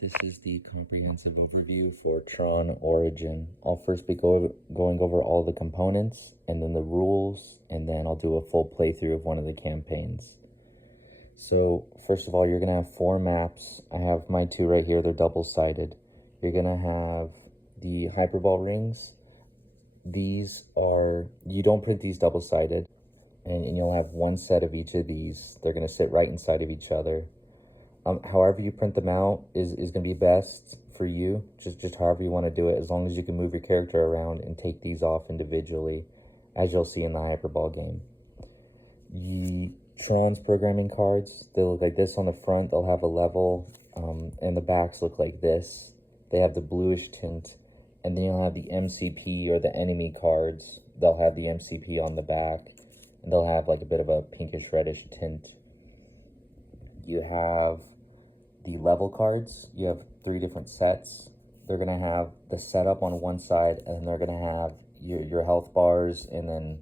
This is the comprehensive overview for Tron Origin. I'll first be going over all the components and then the rules, and then I'll do a full playthrough of one of the campaigns. So first of all, you're going to have 4 maps. I have my 2 right here. They're double-sided. You're going to have the Hyperball rings. These are, you don't print these double-sided, and you'll have 1 set of each of these. They're going to sit right inside of each other. However you print them out is going to be best for you, just however you want to do it, as long as you can move your character around and take these off individually, as you'll see in the Hyperball game. Tron's programming cards, they look like this on the front. They'll have a level, and the backs look like this. They have the bluish tint, and then you'll have the MCP or the enemy cards. They'll have the MCP on the back, and they'll have like a bit of a pinkish reddish tint. You have the level cards. You have 3 different sets. They're going to have the setup on one side, and then they're going to have your health bars and then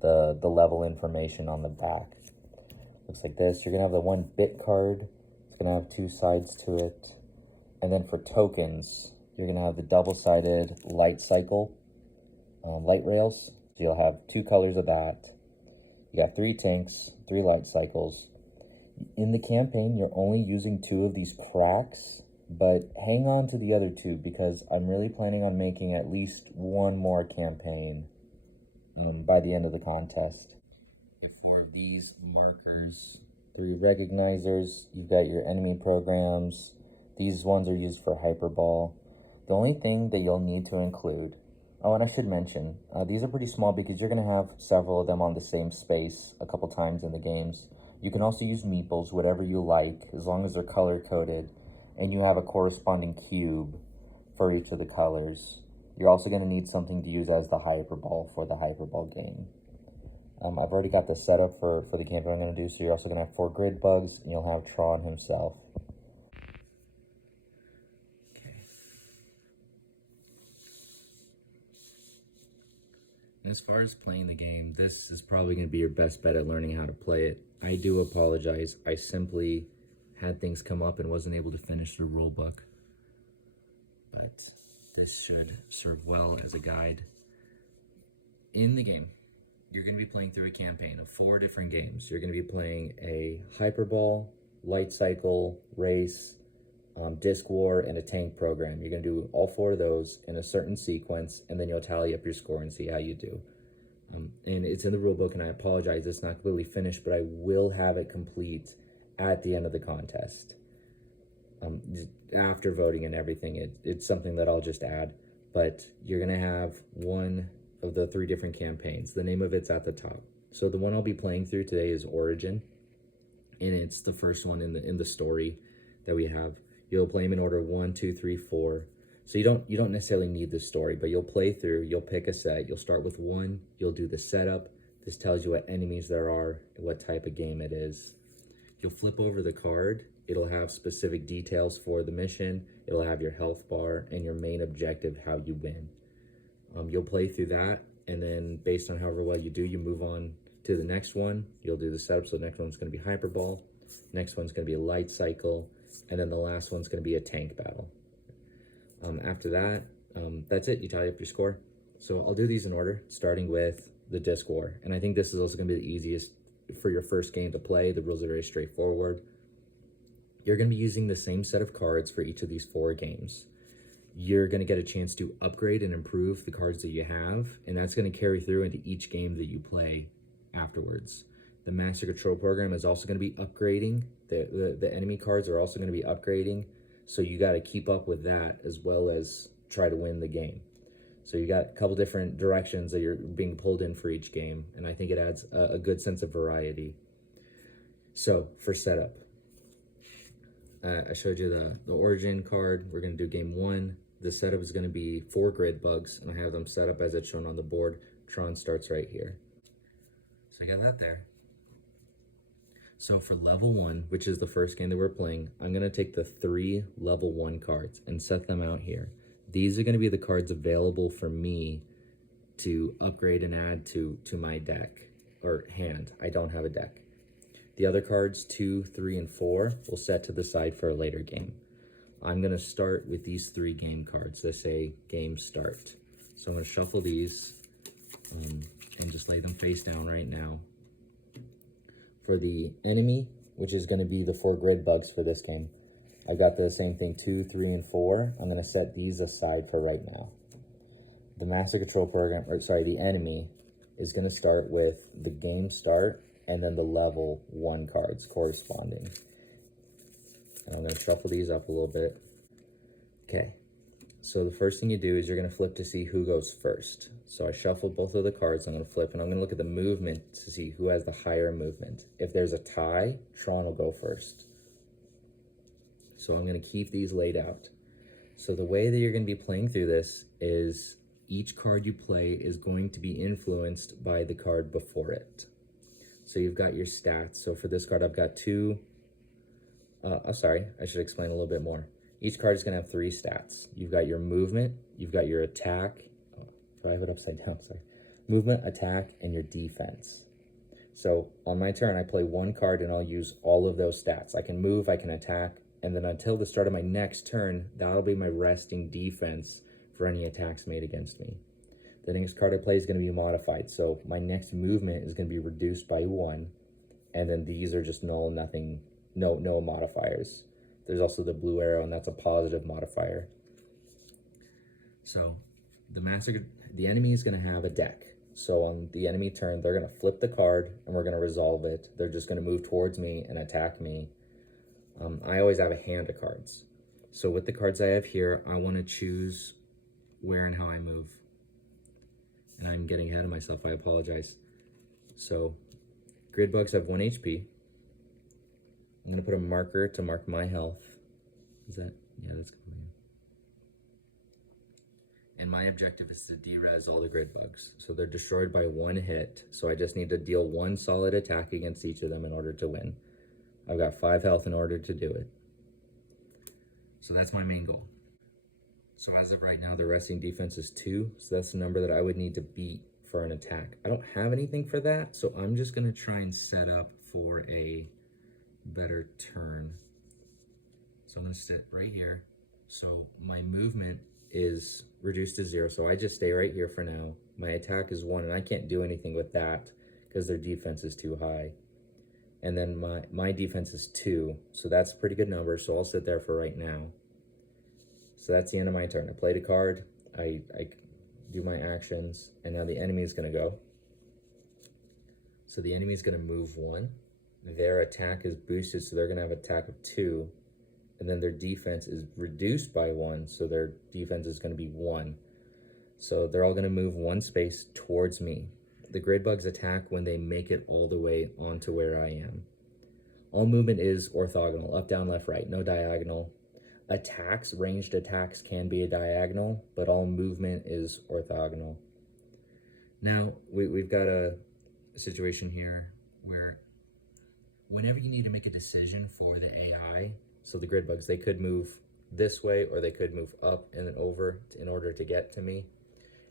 the level information on the back. Looks like this. You're going to have the 1 bit card. It's going to have 2 sides to it. And then for tokens, you're going to have the double-sided light cycle, light rails. So you'll have 2 colors of that. You got 3 tanks, 3 light cycles. In the campaign, you're only using 2 of these cracks, but hang on to the other 2 because I'm really planning on making at least 1 more campaign by the end of the contest. You have 4 of these markers, 3 recognizers. You've got your enemy programs. These ones are used for Hyperball. The only thing that you'll need to include, oh, and I should mention, these are pretty small because you're going to have several of them on the same space a couple times in the games. You can also use meeples, whatever you like, as long as they're color-coded, and you have a corresponding cube for each of the colors. You're also going to need something to use as the Hyperball for the Hyperball game. I've already got the setup for the campaign I'm going to do, so you're also going to have 4 grid bugs, and you'll have Tron himself. As far as playing the game, this is probably going to be your best bet at learning how to play it. I do apologize. I simply had things come up and wasn't able to finish the rule book. But this should serve well as a guide. In the game, you're going to be playing through a campaign of 4 different games. You're going to be playing a Hyperball, Light Cycle, Race, Disc War, and a Tank program. You're going to do all 4 of those in a certain sequence, and then you'll tally up your score and see how you do. And it's in the rulebook, and I apologize, it's not completely finished, but I will have it complete at the end of the contest. After voting and everything, it's something that I'll just add, but you're going to have 1 of the 3 different campaigns. The name of it's at the top. So the one I'll be playing through today is Origin, and it's the first one in the story that we have. You'll play them in order 1, 2, 3, 4. So you don't necessarily need the story, but you'll play through, you'll pick a set, you'll start with 1, you'll do the setup. This tells you what enemies there are, what type of game it is. You'll flip over the card, it'll have specific details for the mission, it'll have your health bar, and your main objective, how you win. You'll play through that, and then based on however well you do, you move on to the next one. You'll do the setup, so the next one's going to be Hyperball, next one's going to be a Light Cycle, and then the last one's going to be a tank battle. After that, that's it. You tally up your score. So I'll do these in order, starting with the Disc War. And I think this is also going to be the easiest for your first game to play. The rules are very straightforward. You're going to be using the same set of cards for each of these 4 games. You're going to get a chance to upgrade and improve the cards that you have, and that's going to carry through into each game that you play afterwards. The Master Control program is also going to be upgrading. The enemy cards are also going to be upgrading. So you got to keep up with that as well as try to win the game. So you got a couple different directions that you're being pulled in for each game. And I think it adds a good sense of variety. So for setup, I showed you the Origin card. We're going to do game 1. The setup is going to be 4 grid bugs. And I have them set up as it's shown on the board. Tron starts right here. So I got that there. So for level 1, which is the first game that we're playing, I'm going to take the 3 level 1 cards and set them out here. These are going to be the cards available for me to upgrade and add to my deck, or hand. I don't have a deck. The other cards, 2, 3, and 4, we'll set to the side for a later game. I'm going to start with these 3 game cards that say game start. So I'm going to shuffle these and just lay them face down right now. For the enemy, which is going to be the 4 grid bugs for this game, I got the same thing, 2, 3, and 4. I'm going to set these aside for right now. The master control program, or sorry, the enemy is going to start with the game start and then the level 1 cards corresponding. And I'm going to shuffle these up a little bit. Okay, so the first thing you do is you're going to flip to see who goes first. So I shuffle both of the cards, I'm going to flip, and I'm going to look at the movement to see who has the higher movement. If there's a tie, Tron will go first. So I'm going to keep these laid out. So the way that you're going to be playing through this is each card you play is going to be influenced by the card before it. So you've got your stats. So for this card, I've got 2. Sorry, I should explain a little bit more. Each card is going to have 3 stats. You've got your movement, you've got your attack. Do I have it upside down? Sorry. Movement, attack, and your defense. So on my turn, I play 1 card and I'll use all of those stats. I can move, I can attack, and then until the start of my next turn, that'll be my resting defense for any attacks made against me. The next card I play is going to be modified. So my next movement is going to be reduced by 1, and then these are just null, nothing, no modifiers. There's also the blue arrow, and that's a positive modifier. So the enemy is going to have a deck. So on the enemy turn, they're going to flip the card, and we're going to resolve it. They're just going to move towards me and attack me. I always have a hand of cards. So with the cards I have here, I want to choose where and how I move. And I'm getting ahead of myself, I apologize. So grid bugs have 1 HP. I'm going to put a marker to mark my health. Is that? Yeah, that's good. And my objective is to de-res all the grid bugs. So they're destroyed by 1 hit. So I just need to deal 1 solid attack against each of them in order to win. I've got 5 health in order to do it. So that's my main goal. So as of right now, the resting defense is 2. So that's the number that I would need to beat for an attack. I don't have anything for that. So I'm just going to try and set up for a better turn. So I'm going to sit right here. So my movement is reduced to 0. So I just stay right here for now. My attack is 1, and I can't do anything with that because their defense is too high. And then my defense is 2. So that's a pretty good number. So I'll sit there for right now. So that's the end of my turn. I played a card, I do my actions, and now the enemy is going to go. So the enemy is going to move 1. Their attack is boosted, so they're going to have an attack of 2. And then their defense is reduced by 1, so their defense is going to be 1. So they're all going to move 1 space towards me. The grid bugs attack when they make it all the way onto where I am. All movement is orthogonal, up, down, left, right, no diagonal. Attacks, ranged attacks can be a diagonal, but all movement is orthogonal. Now, we've got a situation here where whenever you need to make a decision for the AI, so the grid bugs, they could move this way or they could move up and then over in order to get to me.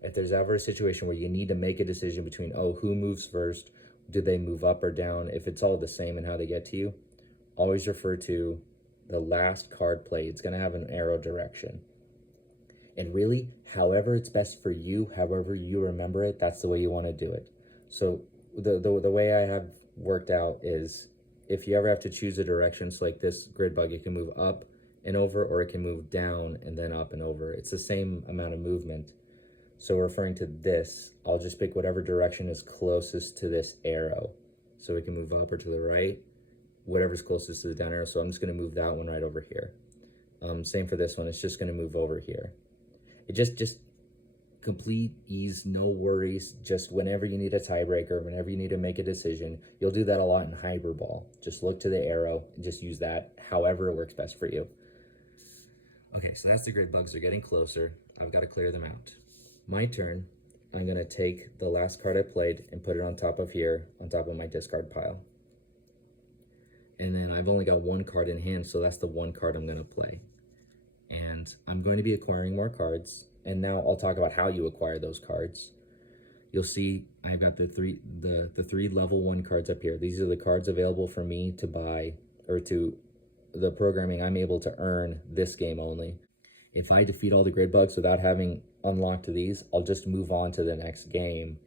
If there's ever a situation where you need to make a decision between, oh, who moves first, do they move up or down, if it's all the same and how they get to you, always refer to the last card played. It's going to have an arrow direction. And really, however it's best for you, however you remember it, that's the way you want to do it. So the way I have worked out is if you ever have to choose a direction, so like this grid bug, it can move up and over, or it can move down and then up and over. It's the same amount of movement. So referring to this, I'll just pick whatever direction is closest to this arrow. So it can move up or to the right, whatever's closest to the down arrow. So I'm just going to move that one right over here. Same for this one. It's just going to move over here. It just complete ease, no worries. Just whenever you need a tiebreaker, whenever you need to make a decision, you'll do that a lot in Hyperball. Just look to the arrow and just use that however it works best for you. Okay, so that's the grid bugs. They're getting closer. I've got to clear them out. My turn. I'm going to take the last card I played and put it on top of here, on top of my discard pile. And then I've only got 1 card in hand, so that's the 1 card I'm going to play. And I'm going to be acquiring more cards. And now I'll talk about how you acquire those cards. You'll see I've got the three level 1 cards up here. These are the cards available for me to buy or to the programming, I'm able to earn this game only. If I defeat all the grid bugs without having unlocked these, I'll just move on to the next game.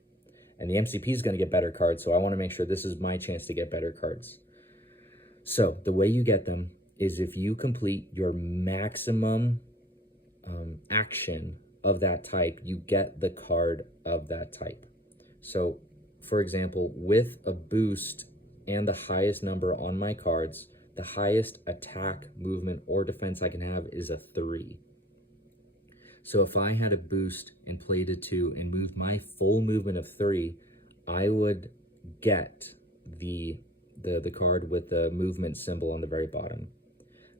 And the MCP is going to get better cards, so I want to make sure this is my chance to get better cards. So the way you get them is if you complete your maximum action of that type, you get the card of that type. So, for example, with a boost and the highest number on my cards, the highest attack, movement, or defense I can have is a 3. So if I had a boost and played a 2 and moved my full movement of 3, I would get the card with the movement symbol on the very bottom.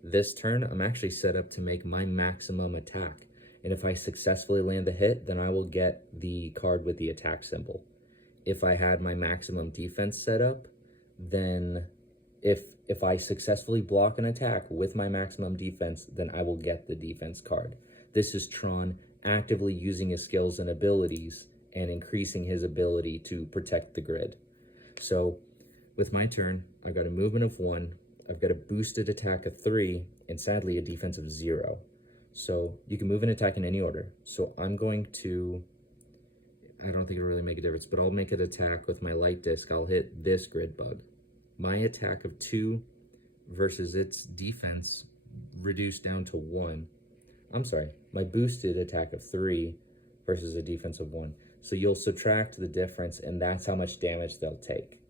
This turn, I'm actually set up to make my maximum attack. And if I successfully land the hit, then I will get the card with the attack symbol. If I had my maximum defense set up, then if I successfully block an attack with my maximum defense, then I will get the defense card. This is Tron actively using his skills and abilities and increasing his ability to protect the grid. So with my turn, I've got a movement of 1, I've got a boosted attack of 3, and sadly a defense of 0. So you can move and attack in any order. So I'm going to, I don't think it'll really make a difference, but I'll make an attack with my light disc. I'll hit this grid bug. My attack of 2 versus its defense reduced down to 1. I'm sorry, my boosted attack of 3 versus a defense of 1. So you'll subtract the difference, and that's how much damage they'll take.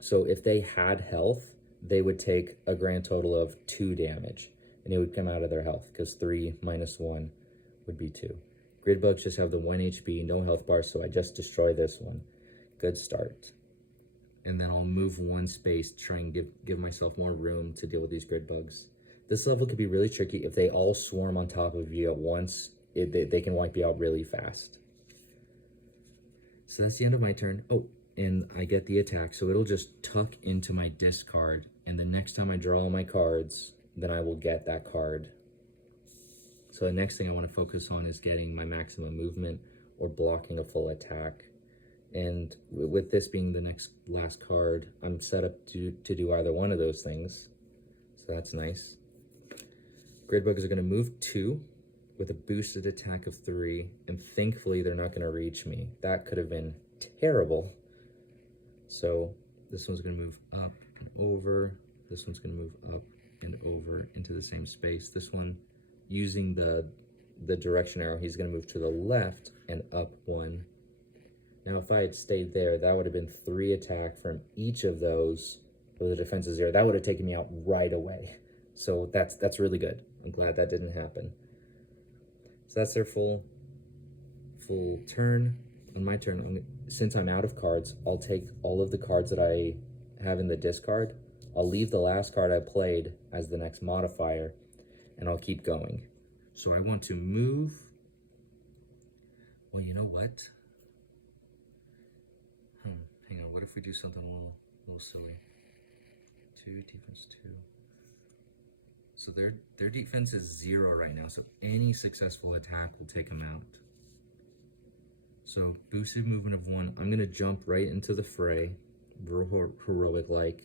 So if they had health, they would take a grand total of 2 damage, and it would come out of their health, because 3 minus 1 would be 2. Grid bugs just have the 1 HP, no health bar, so I just destroy this one. Good start. And then I'll move 1 space to try and give myself more room to deal with these grid bugs. This level could be really tricky. If they all swarm on top of you at once, they can wipe you out really fast. So that's the end of my turn. Oh, and I get the attack, so it'll just tuck into my discard, and the next time I draw all my cards, then I will get that card. So the next thing I want to focus on is getting my maximum movement or blocking a full attack. And with this being the last card, I'm set up to do either one of those things. So that's nice. Grid bugs are going to move 2 with a boosted attack of 3, and thankfully they're not going to reach me. That could have been terrible. So this one's going to move up and over. This one's going to move up and over into the same space. This one, using the direction arrow, he's going to move to the left and up 1. Now if I had stayed there, that would have been 3 attack from each of those with a defense of 0. That would have taken me out right away. So that's really good. I'm glad that didn't happen. So that's their full turn. On my turn, since I'm out of cards, I'll take all of the cards that I have in the discard. I'll leave the last card I played as the next modifier, and I'll keep going. So I want to move. Well, you know what? Hang on, what if we do something a little silly? 2, defense 2. So their defense is 0 right now, so any successful attack will take them out. So boosted movement of 1, I'm going to jump right into the fray, real heroic-like.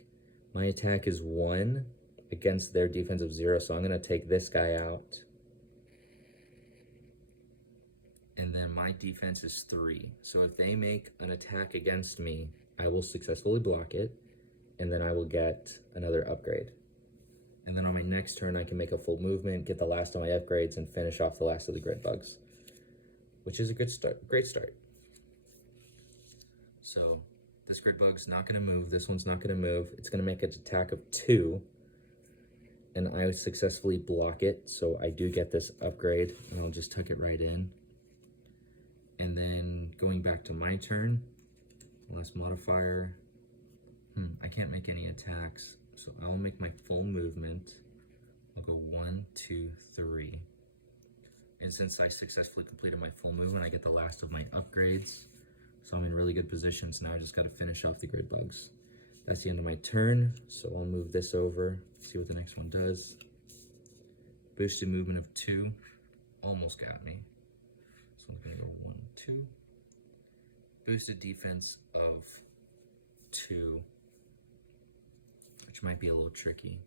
My attack is 1 against their defense of 0, so I'm going to take this guy out. And then my defense is 3. So if they make an attack against me, I will successfully block it, and then I will get another upgrade. And then on my next turn, I can make a full movement, get the last of my upgrades, and finish off the last of the grid bugs, which is a good start, great start. So this grid bug's not going to move. This one's not going to move. It's going to make an attack of 2, and I successfully block it, so I do get this upgrade, and I'll just tuck it right in. And then going back to my turn, last modifier, I can't make any attacks, so I'll make my full movement. I'll go 1, 2, 3. And since I successfully completed my full movement, I get the last of my upgrades. So I'm in really good position, so now I just got to finish off the grid bugs. That's the end of my turn, so I'll move this over, see what the next one does. Boosted movement of 2, almost got me. So I'm going to go 1, 2. Boosted defense of 2. which might be a little tricky.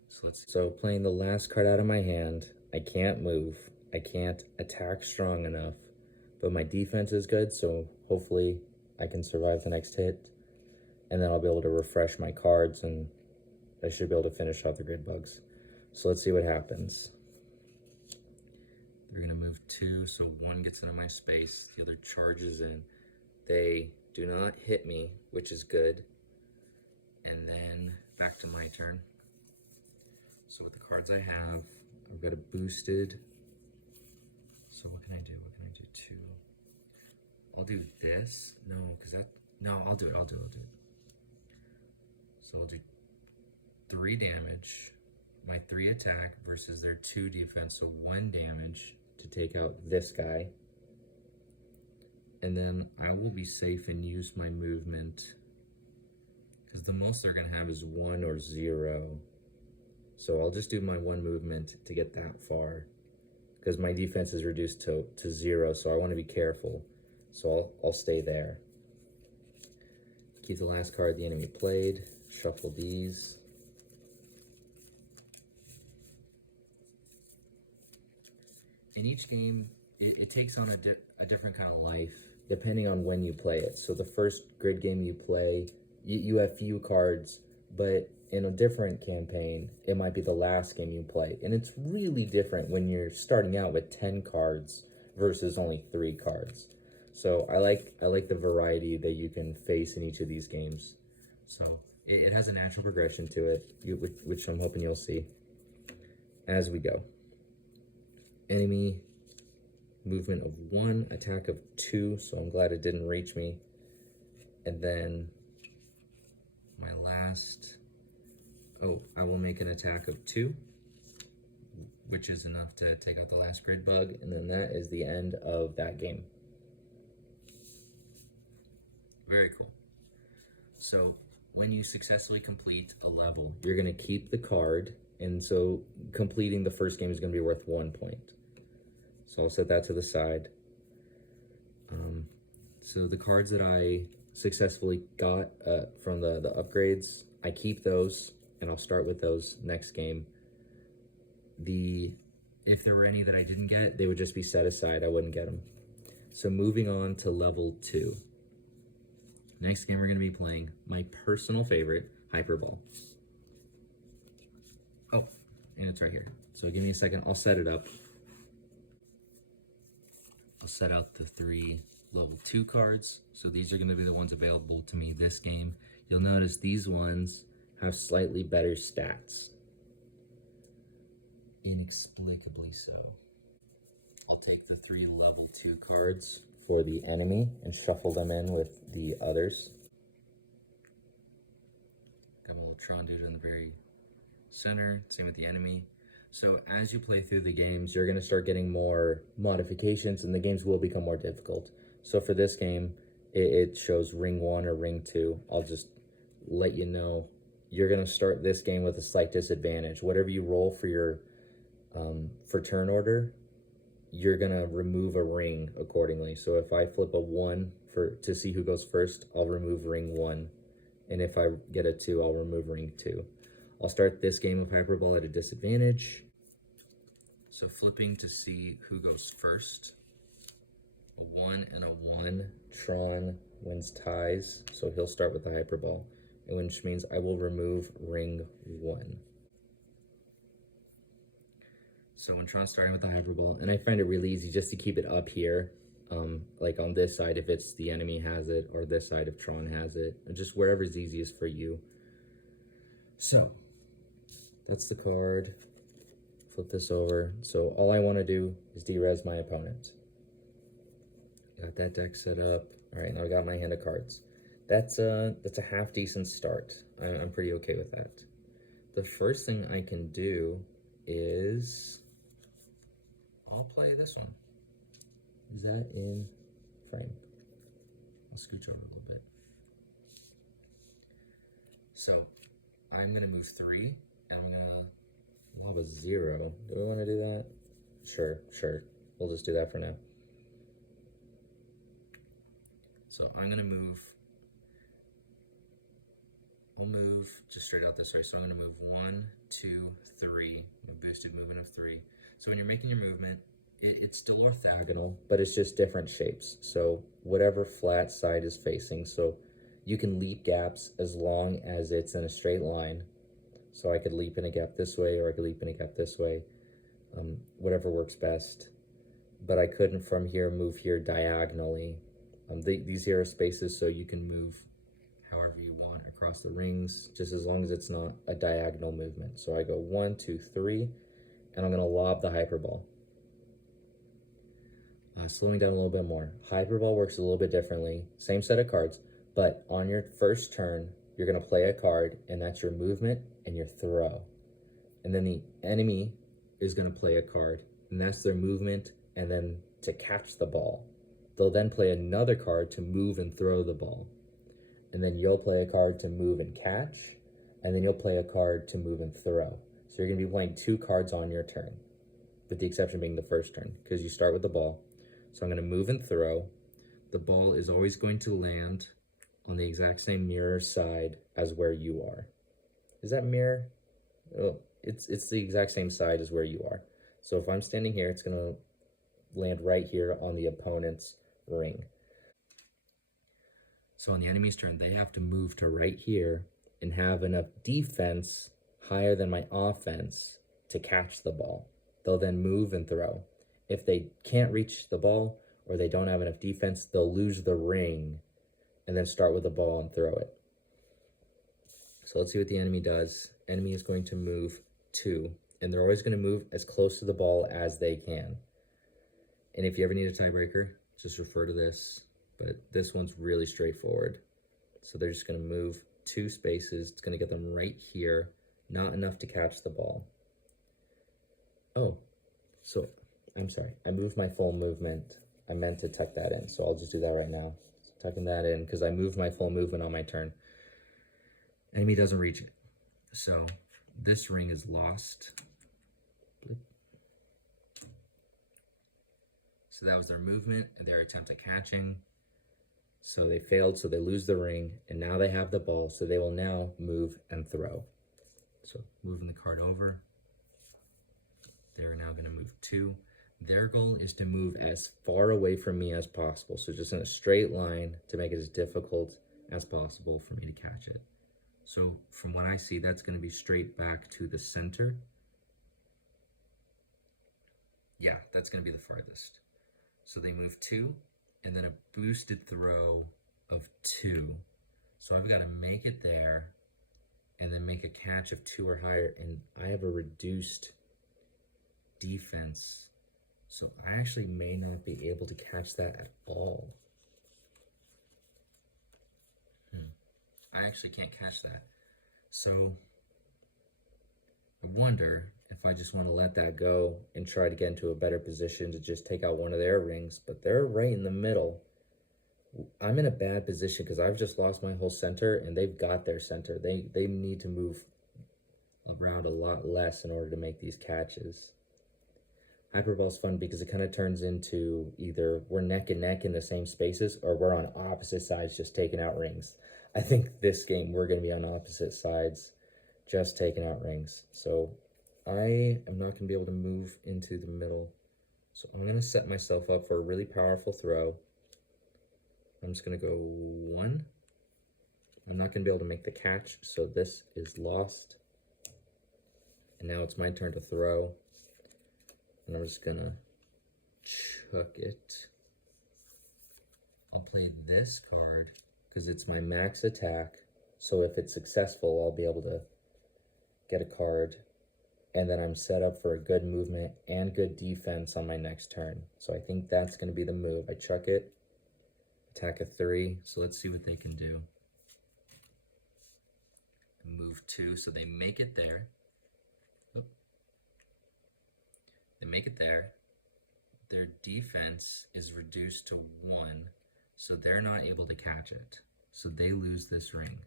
So playing the last card out of my hand, I can't move. I can't attack strong enough, but my defense is good, so hopefully I can survive the next hit, and then I'll be able to refresh my cards, and I should be able to finish off the grid bugs. So let's see what happens. They're gonna move 2, so 1 gets into my space, the other charges in. They do not hit me, which is good. And then back to my turn. So with the cards I have, I've got a boosted. So what can I do? 2. I'll do this. No, because that, no, I'll do it. So I'll do 3 damage, my 3 attack versus their 2 defense, so 1 damage to take out this guy. And then I will be safe and use my movement, because the most they're going to have is 1 or 0. So I'll just do my 1 movement to get that far, because my defense is reduced to 0, so I want to be careful. So I'll stay there. Keep the last card the enemy played. Shuffle these. In each game, it takes on a different kind of life, depending on when you play it. So the first grid game you play, you have few cards, but in a different campaign, it might be the last game you play. And it's really different when you're starting out with 10 cards versus only 3 cards. So I like the variety that you can face in each of these games. So it has a natural progression to it, which I'm hoping you'll see as we go. Enemy movement of 1, attack of 2, so I'm glad it didn't reach me. And then my last, I will make an attack of 2, which is enough to take out the last grid bug, and then that is the end of that game. Very cool. So when you successfully complete a level, you're going to keep the card, and so completing the first game is going to be worth 1 point. So I'll set that to the side. So the cards that I successfully got from the upgrades, I keep those, and I'll start with those next game. If there were any that I didn't get, they would just be set aside. I wouldn't get them. So moving on to level 2. Next game we're going to be playing my personal favorite, Hyperball. Oh, and it's right here. So give me a second. I'll set it up. I'll set out the 3 level 2 cards. So these are going to be the ones available to me this game. You'll notice these ones have slightly better stats. Inexplicably so. I'll take the 3 level 2 cards for the enemy and shuffle them in with the others. Got my little Tron dude in the very center, same with the enemy. So as you play through the games, you're going to start getting more modifications, and the games will become more difficult. So for this game, it shows ring 1 or ring 2. I'll just let you know, you're going to start this game with a slight disadvantage. Whatever you roll for your for turn order, you're going to remove a ring accordingly. So if I flip a 1 to see who goes first, I'll remove ring 1. And if I get a 2, I'll remove ring 2. I'll start this game of Hyperball at a disadvantage. So flipping to see who goes first. A 1 and a 1. Tron wins ties, so he'll start with the Hyperball, which means I will remove ring 1. So when Tron's starting with the Hyperball, and I find it really easy just to keep it up here, like on this side if it's the enemy has it, or this side if Tron has it, or just wherever's easiest for you. So that's the card. Flip this over. So all I want to do is de-res my opponent. Got that deck set up. All right, now I got my hand of cards. That's a half decent start. I'm pretty okay with that. The first thing I can do is I'll play this one. Is that in frame? I'll scooch over a little bit. So I'm gonna move 3, and I'm gonna lob a 0. Do we want to do that? Sure. We'll just do that for now. So I'm gonna move I'll move just straight out this way. So I'm gonna move 1, 2, 3, a boosted movement of 3. So when you're making your movement, it's still orthogonal, but it's just different shapes. So whatever flat side is facing, so you can leap gaps as long as it's in a straight line. So I could leap in a gap this way, or I could leap in a gap this way, whatever works best. But I couldn't from here move here diagonally. These here are spaces, so you can move however you want across the rings, just as long as it's not a diagonal movement. So I go 1, 2, 3, and I'm gonna lob the hyperball. Slowing down a little bit more. Hyperball works a little bit differently. Same set of cards, but on your first turn, you're gonna play a card, and that's your movement and your throw. And then the enemy is gonna play a card, and that's their movement and then to catch the ball. They'll then play another card to move and throw the ball. And then you'll play a card to move and catch, and then you'll play a card to move and throw. So you're gonna be playing 2 cards on your turn, with the exception being the first turn, because you start with the ball. So I'm gonna move and throw. The ball is always going to land on the exact same mirror side as where you are. Is that mirror? Oh, it's the exact same side as where you are. So if I'm standing here, it's gonna land right here on the opponent's ring. So on the enemy's turn, they have to move to right here and have enough defense higher than my offense to catch the ball. They'll then move and throw. If they can't reach the ball or they don't have enough defense, they'll lose the ring and then start with the ball and throw it. So let's see what the enemy does. Enemy is going to move 2, and they're always going to move as close to the ball as they can. And if you ever need a tiebreaker, just refer to this, but this one's really straightforward. So they're just going to move 2 spaces. It's going to get them right here, not enough to catch the ball. Oh, so I'm sorry. I moved my full movement. I meant to tuck that in, so I'll just do that right now. So tucking that in because I moved my full movement on my turn. Enemy doesn't reach it. So this ring is lost. So that was their movement and their attempt at catching. So they failed, so they lose the ring, and now they have the ball, so they will now move and throw. So moving the card over. They're now going to move 2. Their goal is to move as far away from me as possible. So just in a straight line to make it as difficult as possible for me to catch it. So from what I see, that's going to be straight back to the center. Yeah, that's going to be the farthest. So they move 2, and then a boosted throw of 2. So I've got to make it there, and then make a catch of 2 or higher, and I have a reduced defense. So I actually may not be able to catch that at all. I actually can't catch that. So I wonder if I just want to let that go and try to get into a better position to just take out one of their rings, but they're right in the middle. I'm in a bad position because I've just lost my whole center, and they've got their center. They need to move around a lot less in order to make these catches. Hyperball's fun because it kind of turns into either we're neck and neck in the same spaces or we're on opposite sides just taking out rings. I think this game we're going to be on opposite sides just taking out rings. So I am not going to be able to move into the middle. So I'm going to set myself up for a really powerful throw. I'm just going to go 1. I'm not going to be able to make the catch, so this is lost. And now it's my turn to throw. And I'm just going to chuck it. I'll play this card because it's my max attack. So if it's successful, I'll be able to get a card. And then I'm set up for a good movement and good defense on my next turn. So I think that's going to be the move. I chuck it, attack a 3. So let's see what they can do. Move 2, so they make it there. Oh. They make it there. Their defense is reduced to 1, so they're not able to catch it. So they lose this ring.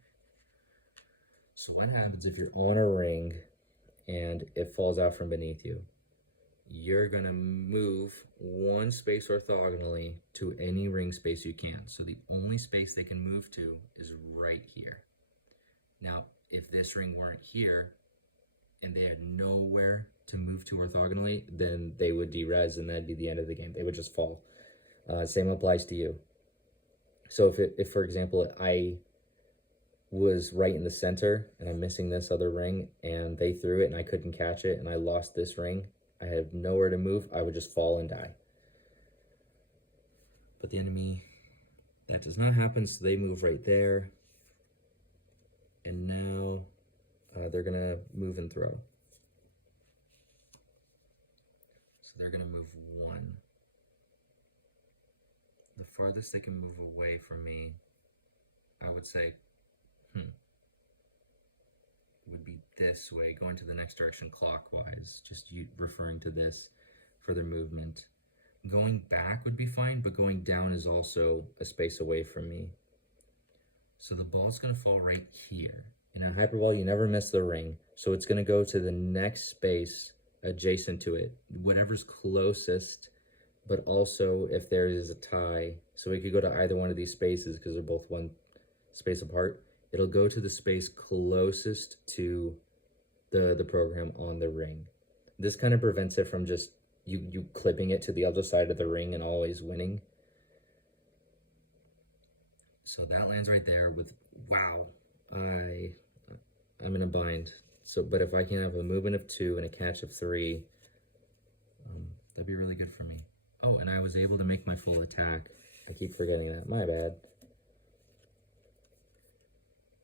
So what happens if you're on a ring and it falls out from beneath you? You're gonna move 1 space orthogonally to any ring space you can. So the only space they can move to is right here. Now, if this ring weren't here and they had nowhere to move to orthogonally, then they would derez and that'd be the end of the game. They would just fall. Same applies to you. So if for example, I was right in the center and I'm missing this other ring and they threw it and I couldn't catch it and I lost this ring, I have nowhere to move, I would just fall and die. But the enemy, that does not happen, so they move right there. And now they're gonna move and throw. So they're gonna move 1. The farthest they can move away from me, I would say, would be this way, going to the next direction clockwise, just referring to this for their movement. Going back would be fine, but going down is also a space away from me. So the ball's gonna fall right here. In a hyperball, you never miss the ring, so it's gonna go to the next space adjacent to it, whatever's closest, but also if there is a tie, so it could go to either one of these spaces because they're both one space apart, it'll go to the space closest to the program on the ring. This kind of prevents it from just you clipping it to the other side of the ring and always winning. So that lands right there with, wow, I'm in a bind. So, but if I can have a movement of 2 and a catch of 3, that'd be really good for me. Oh, and I was able to make my full attack. I keep forgetting that, my bad.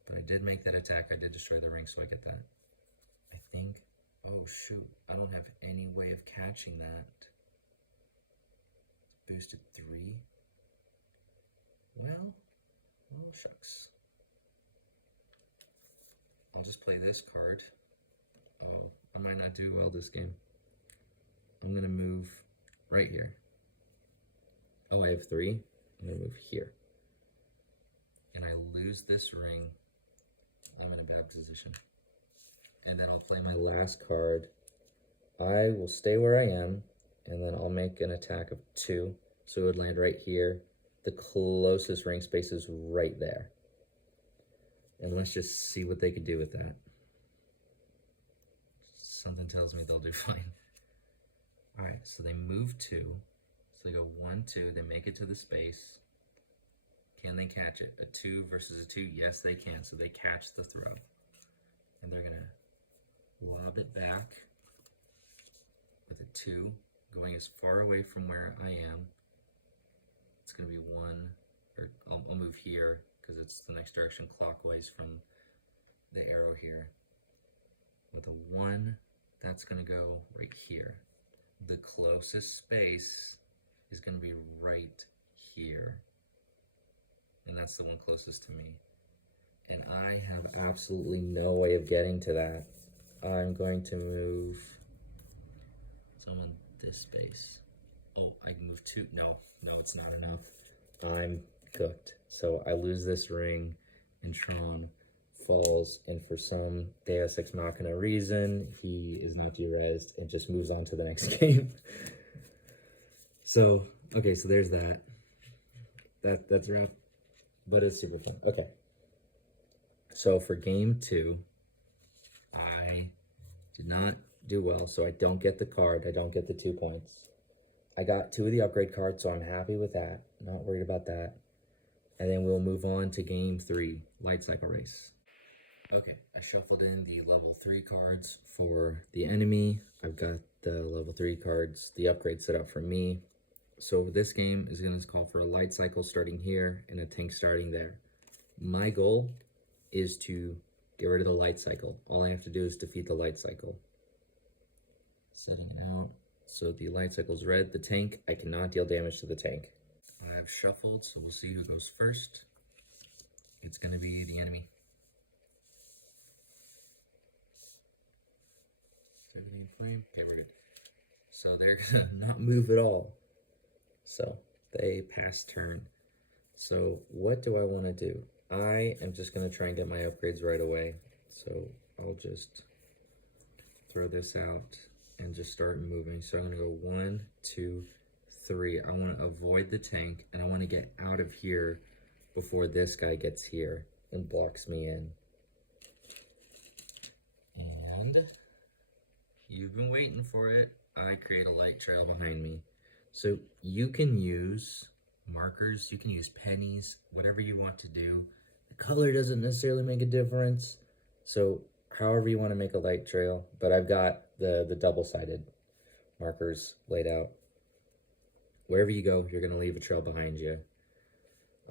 But I did make that attack, I did destroy the ring, so I get that. I think, oh shoot, I don't have any way of catching that. Boosted 3. Well, shucks. I'll just play this card. Oh, I might not do well this game. I'm gonna move right here. Oh, I have 3. I'm gonna move here. And I lose this ring. I'm in a bad position. And then I'll play my last card. I will stay where I am, and then I'll make an attack of 2. So it would land right here. The closest ring space is right there. And let's just see what they could do with that. Something tells me they'll do fine. All right, so they move 2. So they go 1, 2, they make it to the space. Can they catch it? A 2 versus a 2? Yes, they can. So they catch the throw. And they're going to lob it back with a 2, going as far away from where I am. It's going to be 1, or I'll move here because it's the next direction clockwise from the arrow here. With a 1, that's going to go right here. The closest space is going to be right here. And that's the one closest to me. And I have absolutely no way of getting to that. I'm going to move, so I'm on this space. Oh, I can move 2, no, it's not enough. I'm cooked. So I lose this ring, and Tron falls, and for some Deus Ex Machina reason, he is not derezed and just moves on to the next game. So, okay, so there's that. That's a wrap. But it's super fun. Okay. So for game 2, I did not do well, so I don't get the card. I don't get the 2 points. I got 2 of the upgrade cards, so I'm happy with that. Not worried about that. And then we'll move on to game 3, Light Cycle Race. Okay, I shuffled in the level 3 cards for the enemy. I've got the level 3 cards, the upgrade set up for me. So this game is going to call for a light cycle starting here and a tank starting there. My goal is to get rid of the light cycle. All I have to do is defeat the light cycle. Setting it out. So the light cycle is red. The tank, I cannot deal damage to the tank. I have shuffled, so we'll see who goes first. It's going to be the enemy. Is everything in flame? Okay, we're good. So they're going to not move at all. So they pass turn. So what do I want to do? I am just going to try and get my upgrades right away. So I'll just throw this out and just start moving. So I'm going to go 1, 2, 3. I want to avoid the tank, and I want to get out of here before this guy gets here and blocks me in. And you've been waiting for it. I create a light trail behind me. So you can use markers, you can use pennies, whatever you want to do. The color doesn't necessarily make a difference. So however you want to make a light trail, but I've got the double-sided markers laid out. Wherever you go, you're going to leave a trail behind you.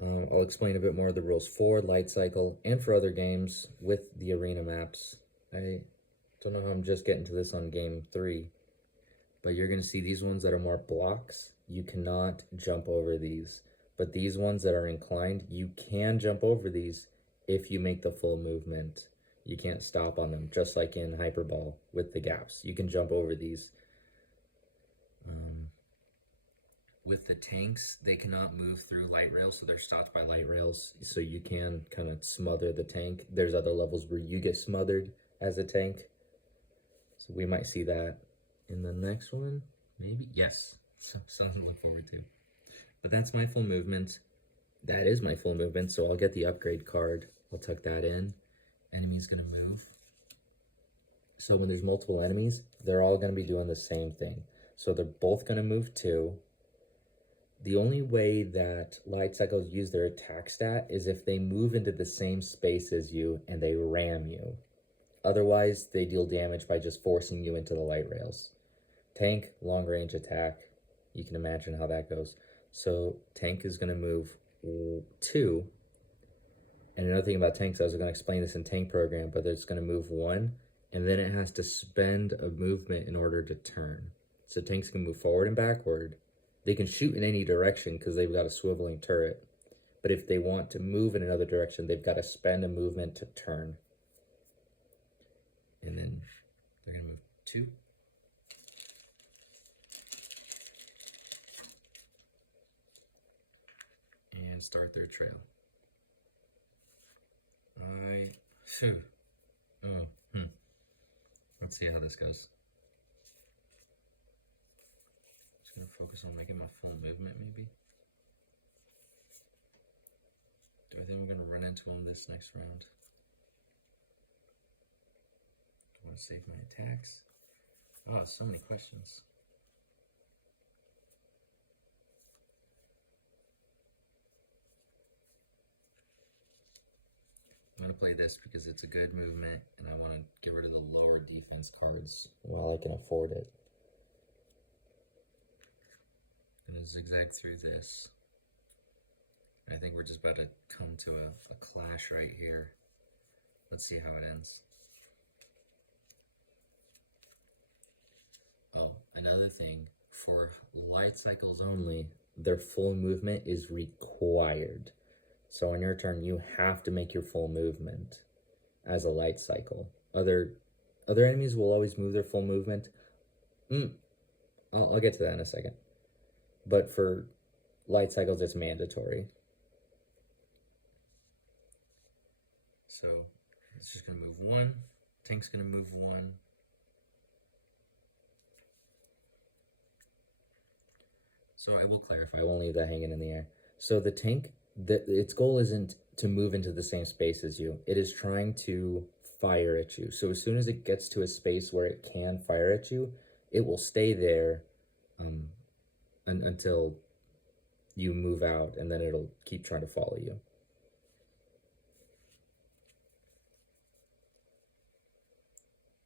I'll explain a bit more of the rules for Light Cycle and for other games with the arena maps. I don't know how I'm just getting to this on game 3, but you're going to see these ones that are more blocks. You cannot jump over these, but these ones that are inclined, you can jump over these if you make the full movement. You can't stop on them, just like in Hyperball with the gaps. You can jump over these. With the tanks, they cannot move through light rails, so they're stopped by light rails, so you can kind of smother the tank. There's other levels where you get smothered as a tank, so we might see that in the next one, maybe? Yes, something to look forward to. But that's my full movement. That is my full movement, so I'll get the upgrade card. I'll tuck that in. Enemy's gonna move. So when there's multiple enemies, they're all gonna be doing the same thing. So they're both gonna move 2. The only way that Light Cycles use their attack stat is if they move into the same space as you and they ram you. Otherwise, they deal damage by just forcing you into the light rails. Tank, long range attack. You can imagine how that goes. So tank is going to move 2. And another thing about tanks, I was going to explain this in tank program, but it's going to move 1, and then it has to spend a movement in order to turn. So tanks can move forward and backward. They can shoot in any direction because they've got a swiveling turret. But if they want to move in another direction, they've got to spend a movement to turn. And then they're going to move 2. And start their trail. Let's see how this goes. Just gonna focus on making my full movement, maybe. Do I think I'm gonna run into him this next round? Do I want to save my attacks? Oh, so many questions. I'm going to play this because it's a good movement, and I want to get rid of the lower defense cards while I can afford it. I'm going to zigzag through this. I think we're just about to come to a clash right here. Let's see how it ends. Oh, another thing, for Light Cycles only, their full movement is required. So on your turn, you have to make your full movement as a Light Cycle. Other enemies will always move their full movement. I'll get to that in a second. But for Light Cycles, it's mandatory. So it's just going to move 1. Tank's going to move 1. So I will clarify. I won't leave that hanging in the air. So the tank, its goal isn't to move into the same space as you. It is trying to fire at you. So as soon as it gets to a space where it can fire at you, it will stay there until you move out, and then it'll keep trying to follow you.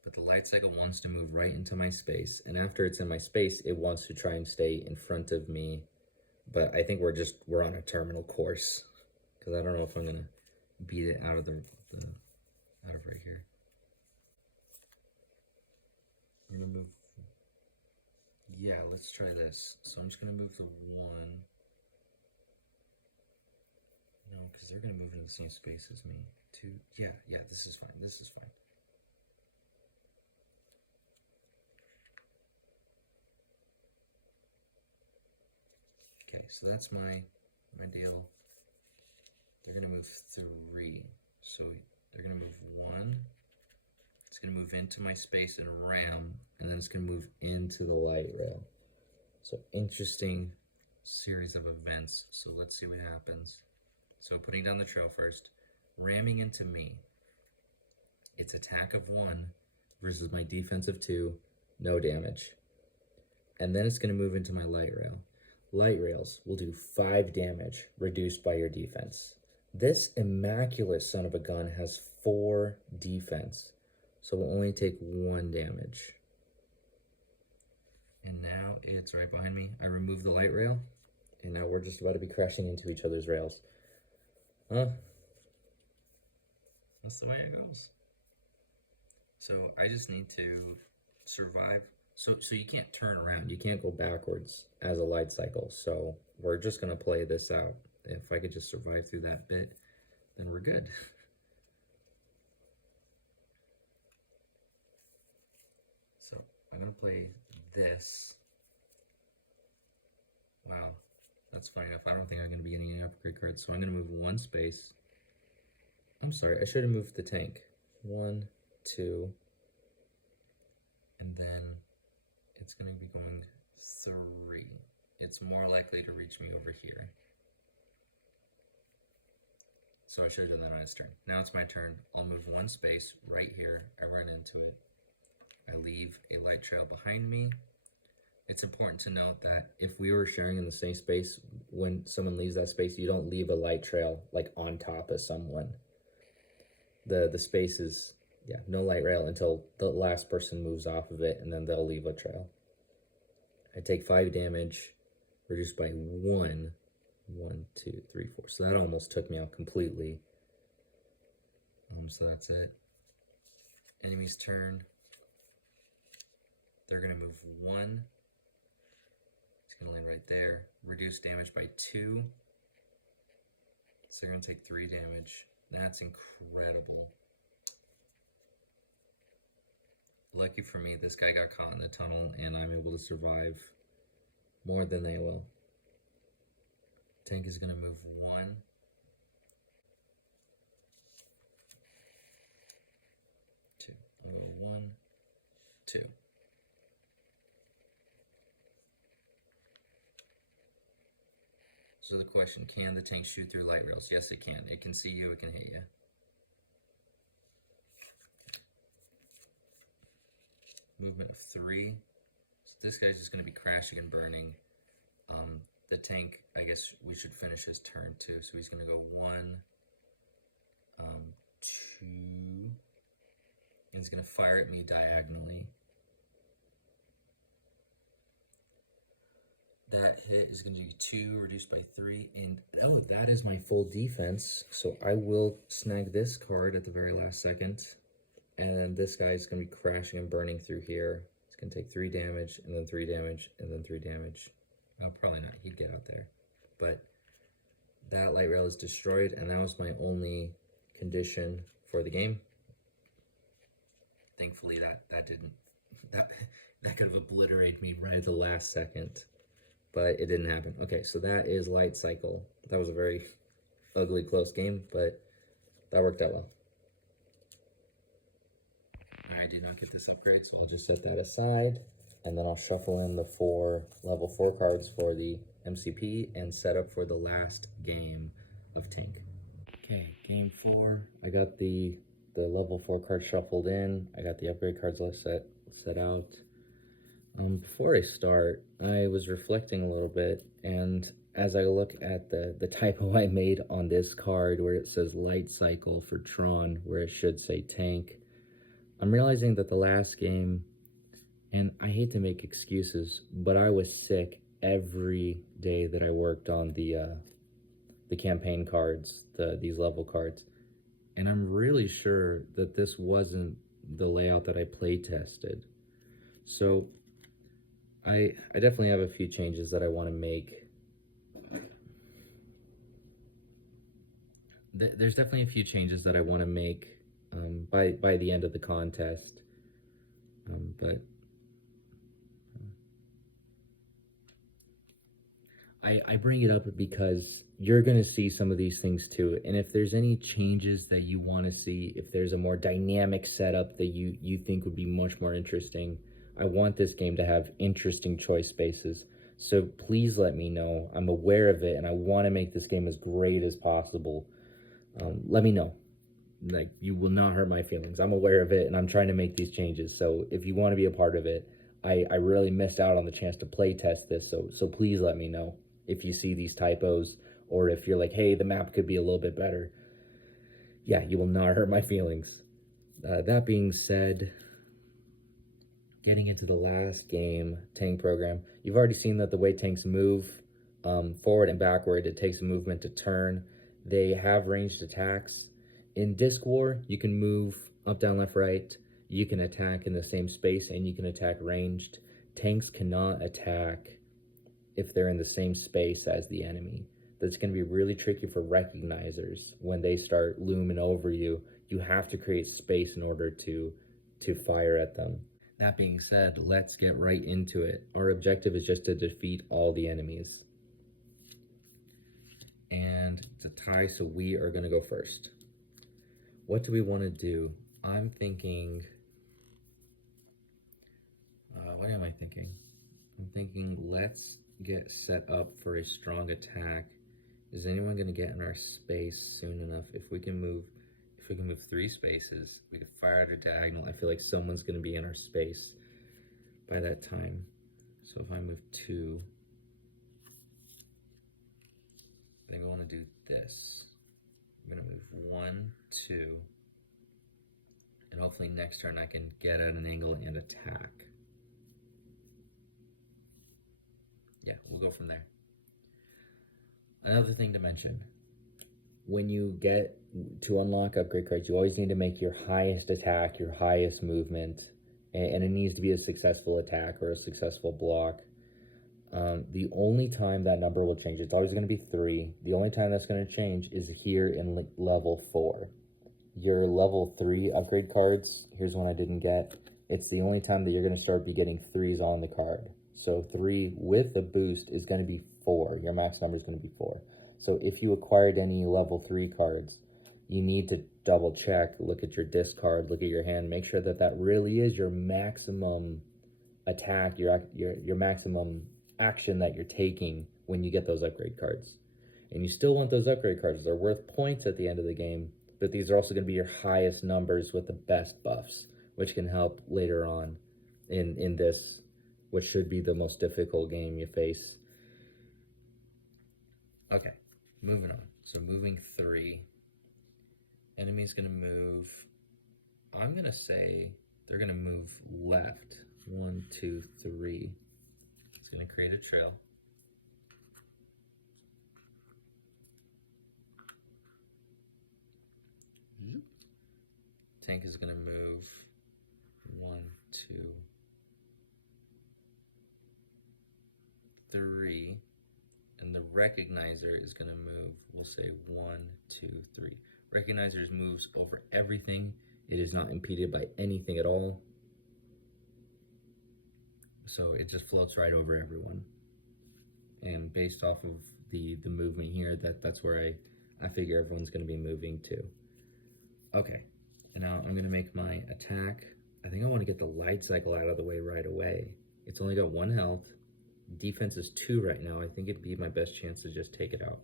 But the Light Cycle wants to move right into my space, and after it's in my space, it wants to try and stay in front of me. But I think we're on a terminal course, because I don't know if I'm gonna beat it out of out of right here. I'm gonna move. Yeah, let's try this. So I'm just gonna move the 1. No, because they're gonna move into the same space as me. 2. Yeah, this is fine. This is fine. Okay, so that's my deal. They're gonna move 3. So they're gonna move 1. It's gonna move into my space and ram, and then it's gonna move into the light rail. So interesting series of events. So let's see what happens. So putting down the trail first, ramming into me. Its attack of 1 versus my defense of 2, no damage. And then it's going to move into my light rail. Light rails will do 5 damage, reduced by your defense. This immaculate son of a gun has 4 defense, so we'll only take 1 damage. And now it's right behind me. I remove the light rail, and now we're just about to be crashing into each other's rails. Huh? That's the way it goes. So I just need to survive. So you can't turn around. You can't go backwards as a light cycle. So we're just going to play this out. If I could just survive through that bit, then we're good. So I'm going to play this. Wow, that's funny enough. I don't think I'm going to be getting any upgrade cards. So I'm going to move 1 space. I'm sorry, I should have moved the tank. 1, 2, and then it's going to be going 3. It's more likely to reach me over here. So I should have done that on his turn. Now it's my turn. I'll move 1 space right here. I run into it. I leave a light trail behind me. It's important to note that if we were sharing in the same space, when someone leaves that space, you don't leave a light trail like on top of someone. The space is, yeah, no light rail until the last person moves off of it, and then they'll leave a trail. I take 5 damage, reduced by 1. 1, 2, 3, 4. So that almost took me out completely. So that's it. Enemy's turn. They're going to move 1. It's going to land right there. Reduce damage by 2. So they're going to take 3 damage. That's incredible. Lucky for me, this guy got caught in the tunnel, and I'm able to survive more than they will. Tank is going to move 1. 2. I'll go 1, 2. So the question, can the tank shoot through light rails? Yes, it can. It can see you, it can hit you. Movement of 3. So this guy's just going to be crashing and burning. The tank, I guess we should finish his turn too. So he's going to go 1, 2. And he's going to fire at me diagonally. That hit is going to be 2, reduced by 3. And oh, that is my full defense. So I will snag this card at the very last second. And this guy is going to be crashing and burning through here. It's going to take 3 damage, and then 3 damage, and then 3 damage. Oh, probably not. He'd get out there. But that light rail is destroyed, and that was my only condition for the game. Thankfully, that could have obliterated me right at the last second. But it didn't happen. Okay, so that is light cycle. That was a very ugly, close game, but that worked out well. I did not get this upgrade, so I'll just set that aside, and then I'll shuffle in the 4 level 4 cards for the MCP and set up for the last game of Tank. Okay, game 4. I got the level 4 cards shuffled in. I got the upgrade cards all set out. Before I start, I was reflecting a little bit, and as I look at the typo I made on this card where it says light cycle for Tron, where it should say tank, I'm realizing that the last game, and I hate to make excuses, but I was sick every day that I worked on the campaign cards, these level cards, and I'm really sure that this wasn't the layout that I play tested. So I definitely have a few changes that I want to make. There's definitely a few changes that I want to make by the end of the contest, but I bring it up because you're going to see some of these things too, and if there's any changes that you want to see, if there's a more dynamic setup that you think would be much more interesting, I want this game to have interesting choice spaces, so please let me know. I'm aware of it, and I want to make this game as great as possible. Let me know. like, you will not hurt my feelings. I'm aware of it, and I'm trying to make these changes. So if you want to be a part of it, I really missed out on the chance to play test this. So please let me know if you see these typos, or if you're like, hey, the map could be a little bit better. Yeah, you will not hurt my feelings. That being said, getting into the last game, tank program, you've already seen that the way tanks move forward and backward, it takes a movement to turn. They have ranged attacks. In Disc War, you can move up, down, left, right. You can attack in the same space, and you can attack ranged. Tanks cannot attack if they're in the same space as the enemy. That's going to be really tricky for recognizers when they start looming over you. You have to create space in order to fire at them. That being said, let's get right into it. Our objective is just to defeat all the enemies. And it's a tie, so we are going to go first. What do we want to do? I'm thinking... what am I thinking? I'm thinking let's get set up for a strong attack. Is anyone going to get in our space soon enough? If we can move 3 spaces, we can fire at a diagonal. I feel like someone's going to be in our space by that time. So if I move 2, I think I want to do this. I'm going to move 1, 2, and hopefully next turn I can get at an angle and attack. Yeah, we'll go from there. Another thing to mention, when you get to unlock upgrade cards, you always need to make your highest attack, your highest movement, and it needs to be a successful attack or a successful block. The only time that number will change, it's always going to be 3. The only time that's going to change is here in level 4. Your level 3 upgrade cards, here's one I didn't get. It's the only time that you're going to start be getting 3s on the card. So 3 with a boost is going to be 4. Your max number is going to be 4. So if you acquired any level 3 cards, you need to double check, look at your discard, look at your hand, make sure that that really is your maximum attack, your maximum action that you're taking when you get those upgrade cards. And you still want those upgrade cards. They're worth points at the end of the game, but these are also going to be your highest numbers with the best buffs, which can help later on in this, which should be the most difficult game you face. Okay, moving on. So moving 3. Enemy's going to move, I'm going to say they're going to move left. 1, 2, 3. It's going to create a trail. Tank is going to move 1, 2, 3. And the recognizer is going to move, we'll say 1, 2, 3. Recognizers moves over everything. It is not impeded by anything at all. So it just floats right over everyone. And based off of the movement here, that's where I figure everyone's going to be moving to. Okay, and now I'm going to make my attack. I think I want to get the light cycle out of the way right away. It's only got 1 health. Defense is 2 right now. I think it'd be my best chance to just take it out.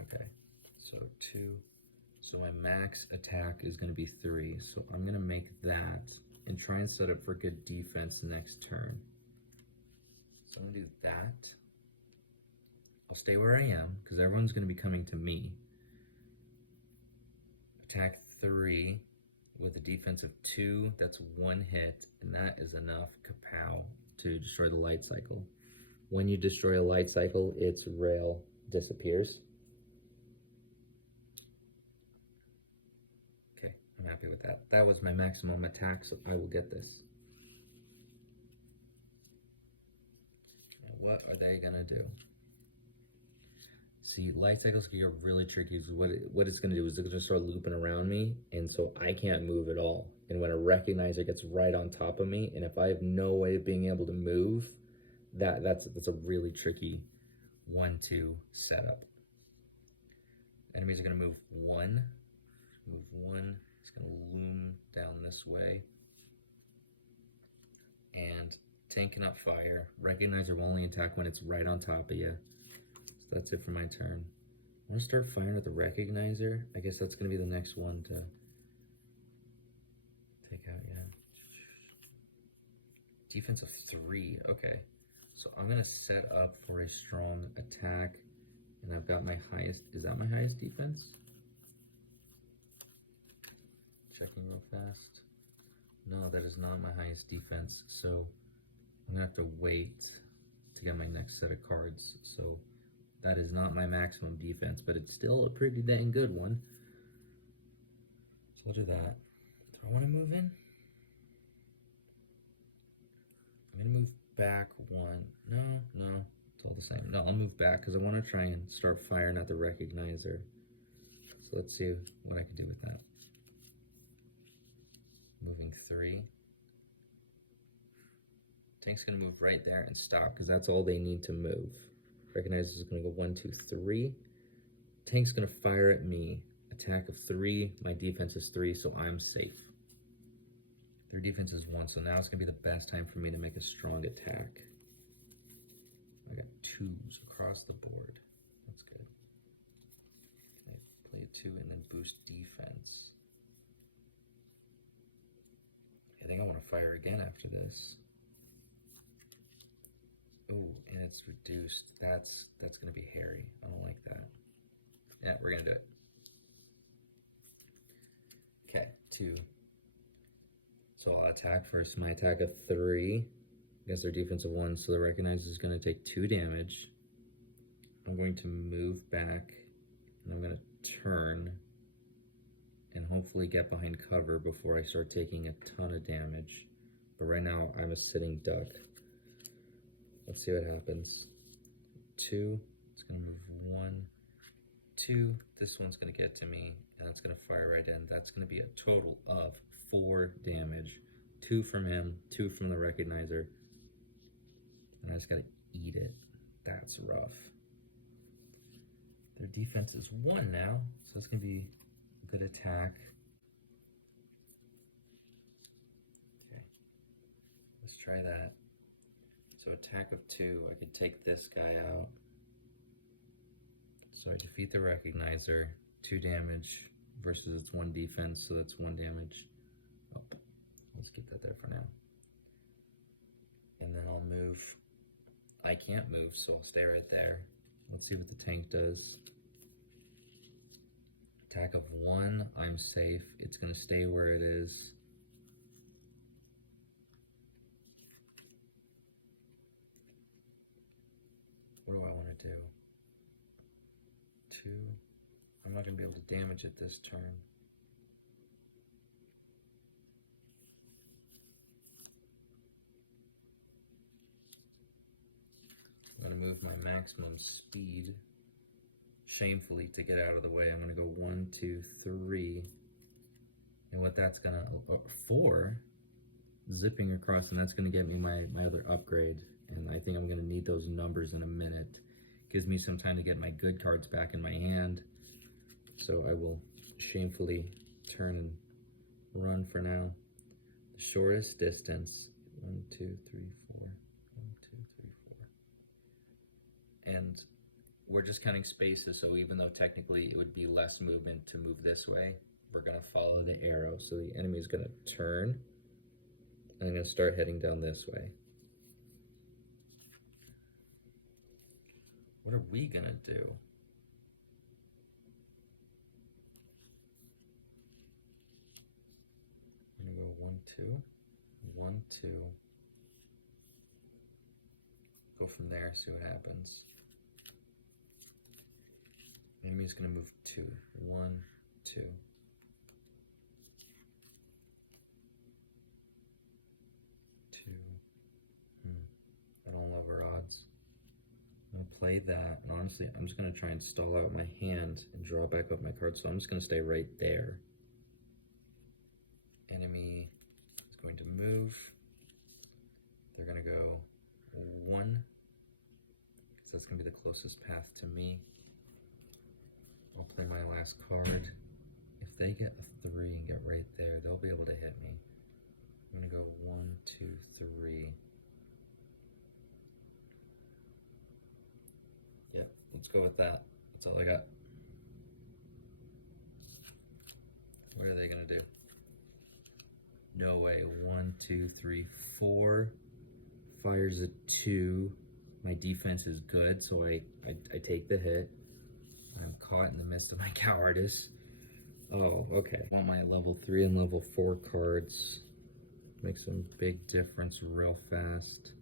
Okay, so 2. So my max attack is going to be 3. So I'm going to make that and try and set up for good defense next turn. So I'm going to do that. I'll stay where I am because everyone's going to be coming to me. Attack 3 with a defense of 2. That's 1 hit, and that is enough kapow to destroy the light cycle. When you destroy a light cycle, its rail disappears. Okay, I'm happy with that. That was my maximum attack, so I will get this. Now what are they gonna do? See, light cycles can get really tricky. What it's gonna do is it's gonna start looping around me, and so I can't move at all. And when a recognizer gets right on top of me, and if I have no way of being able to move, that's a really tricky 1-2 setup. Enemies are gonna move 1. Move 1. It's gonna loom down this way. And tank cannot fire. Recognizer will only attack when it's right on top of you. So that's it for my turn. I'm gonna start firing at the recognizer. I guess that's gonna be the next one to take out, yeah. Defense of 3, okay. So I'm gonna set up for a strong attack, and I've got my highest, is that my highest defense? Checking real fast. No, that is not my highest defense, so I'm gonna have to wait to get my next set of cards. So that is not my maximum defense, but it's still a pretty dang good one. So we'll do that. Do I want to move in? I'm gonna move back 1. No, it's all the same. No, I'll move back because I want to try and start firing at the recognizer. So let's see what I can do with that. Moving 3. Tank's gonna move right there and stop because that's all they need to move. Recognizer is gonna go 1, 2, 3. Tank's gonna fire at me. Attack of 3. My defense is 3, so I'm safe. Their defense is 1, so now it's gonna be the best time for me to make a strong attack. I got 2s across the board. That's good. I play a 2 and then boost defense. I think I want to fire again after this. Oh, and it's reduced. That's gonna be hairy. I don't like that. Yeah, we're gonna do it. Okay, 2. So I'll attack first. My attack of 3 against their defense of 1. So the recognizer is gonna take 2 damage. I'm going to move back, and I'm gonna turn and hopefully get behind cover before I start taking a ton of damage. But right now, I'm a sitting duck. Let's see what happens. 2, it's gonna move 1, 2, this one's gonna get to me, and it's gonna fire right in. That's gonna be a total of 4 damage. 2 from him, 2 from the recognizer. And I just gotta eat it. That's rough. Their defense is 1 now, so it's gonna be a good attack. Okay, let's try that. So attack of 2, I could take this guy out. So I defeat the recognizer, 2 damage versus its 1 defense, so that's 1 damage. Oh, let's keep that there for now. And then I'll move. I can't move, so I'll stay right there. Let's see what the tank does. Attack of 1, I'm safe. It's gonna stay where it is. What do I want to do? 2. I'm not going to be able to damage it this turn. I'm going to move my maximum speed shamefully to get out of the way. I'm going to go 1, 2, 3. And what that's going to, 4, zipping across, and that's going to get me my other upgrade. And I think I'm going to need those numbers in a minute. Gives me some time to get my good cards back in my hand. So I will shamefully turn and run for now. The shortest distance, 1, 2, 3, 4, 1, 2, 3, 4. And we're just counting spaces, so even though technically it would be less movement to move this way, we're gonna follow the arrow. So the enemy is gonna turn, and I'm gonna start heading down this way. What are we gonna do? I'm gonna go 1, 2, 1, 2. Go from there, see what happens. Enemy's gonna move 2, 1, 2. 2. I don't love our odds. I'm gonna play that, and honestly, I'm just gonna try and stall out my hand and draw back up my cards, so I'm just gonna stay right there. Enemy is going to move. They're gonna go 1, so that's gonna be the closest path to me. I'll play my last card. If they get a 3 and get right there, they'll be able to hit me. I'm gonna go 1, 2, 3. Yeah, let's go with that. That's all I got. What are they gonna do? No way. 1, 2, 3, 4. Fires a 2. My defense is good, so I take the hit. I'm caught in the midst of my cowardice. Oh, okay. I want my level 3 and level 4 cards. Make some big difference real fast.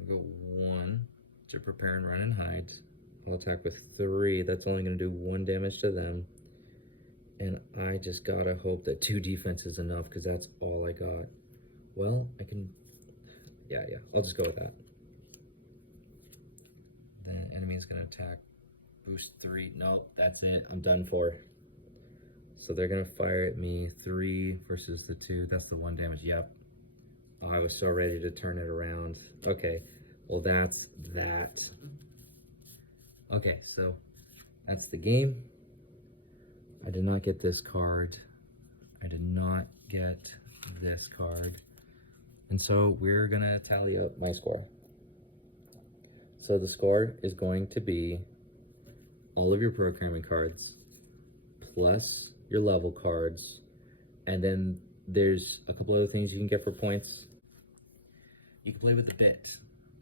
I'll go 1 to prepare and run and hide. I'll attack with 3. That's only going to do 1 damage to them. And I just gotta hope that 2 defense is enough, because that's all I got. Well, I can... Yeah, I'll just go with that. The enemy's gonna attack. Boost 3. Nope, that's it. I'm done for. So they're gonna fire at me. 3 versus the 2. That's the 1 damage. Yep. Oh, I was so ready to turn it around. Okay. Well, that's that. Okay, so that's the game. I did not get this card. I did not get this card. And so we're gonna tally up my score. So the score is going to be all of your programming cards, plus your level cards, and then there's a couple other things you can get for points. You can play with the bit.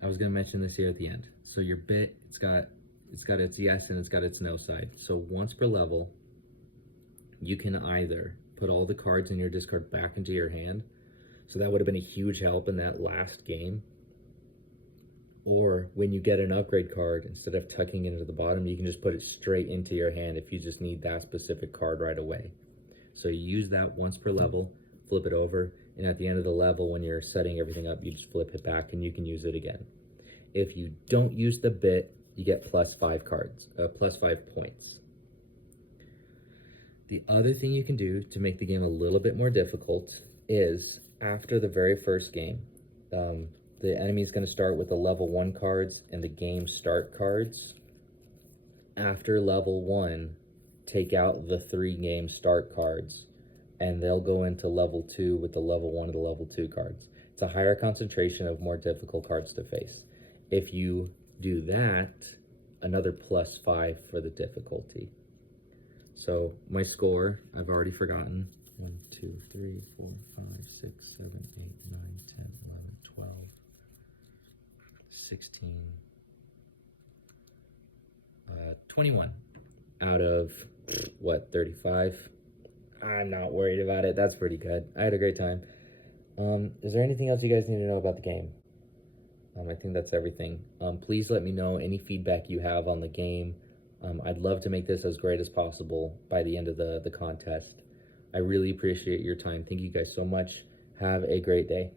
I was gonna mention this here at the end. So your bit, it's got its yes and it's got its no side. So once per level, you can either put all the cards in your discard back into your hand, so that would have been a huge help in that last game, or when you get an upgrade card, instead of tucking it into the bottom, you can just put it straight into your hand if you just need that specific card right away. So you use that once per level, flip it over, and at the end of the level, when you're setting everything up, you just flip it back and you can use it again. If you don't use the bit, you get plus 5 points. The other thing you can do to make the game a little bit more difficult is, after the very first game, the enemy is going to start with the level 1 cards and the game start cards. After level 1, take out the 3 game start cards, and they'll go into level 2 with the level 1 and the level 2 cards. It's a higher concentration of more difficult cards to face. If you do that, another plus 5 for the difficulty. So my score, I've already forgotten. 1, 2, 3, 4, 5, 6, 7, 8, 9, 10, 11, 12, 16, 21 out of, what, 35? I'm not worried about it. That's pretty good. I had a great time. Is there anything else you guys need to know about the game? I think that's everything. Please let me know any feedback you have on the game. I'd love to make this as great as possible by the end of the contest. I really appreciate your time. Thank you guys so much. Have a great day.